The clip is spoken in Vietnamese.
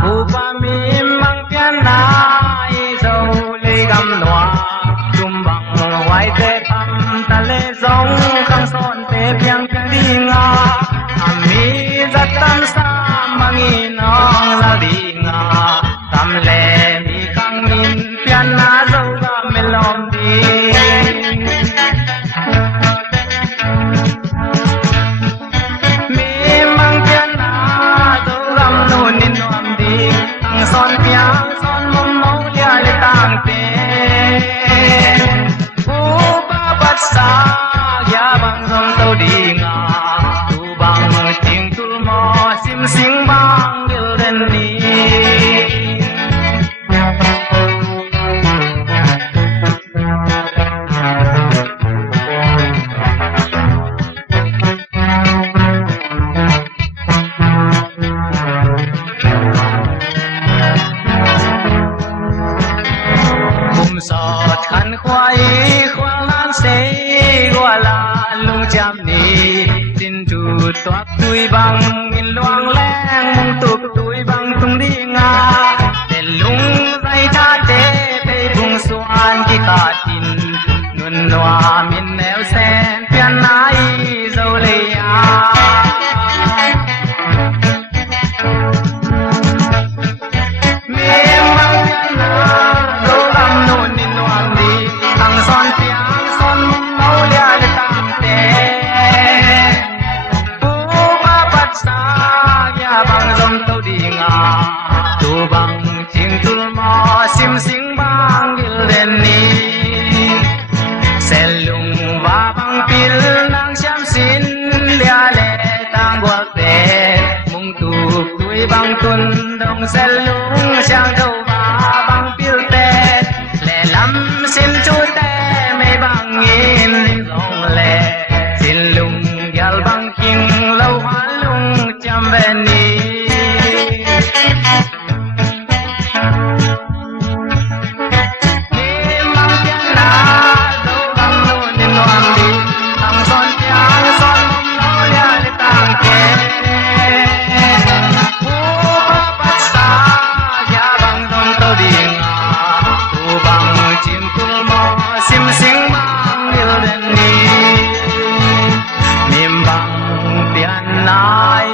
Phu ba mi mang pian na Zolei gamnuam chum bang hoài te tam ta le zong khang son te piang đi nga ami zat tam sa mangi nong la di nga tam le mi khang min pian na zo ga melom di son piang son mong mong lia le tang te u ba bat sa ya bang zong tau di nga tu bang ting tul mo sim sing bang gil den ni khăn khoai khoang lan say qua là lung chạm ni tin chu toát tui băng in loang leng mong tục tui băng tung đi nga để lung dây cha te pe bung xuan ki ta tin nun noa min neo sen pian nai Zolei a tu bang ching tul mo sim sing bang gil den ni selung va bang pil nang siam sin lia le tang guak te mung tu tui bang tun dong selung siang thâu va bang pil te le lam sin chu te me bang in ling long le sin lung gyal bang king lâu hoa lung cham ven ni niềm bằng tiền ai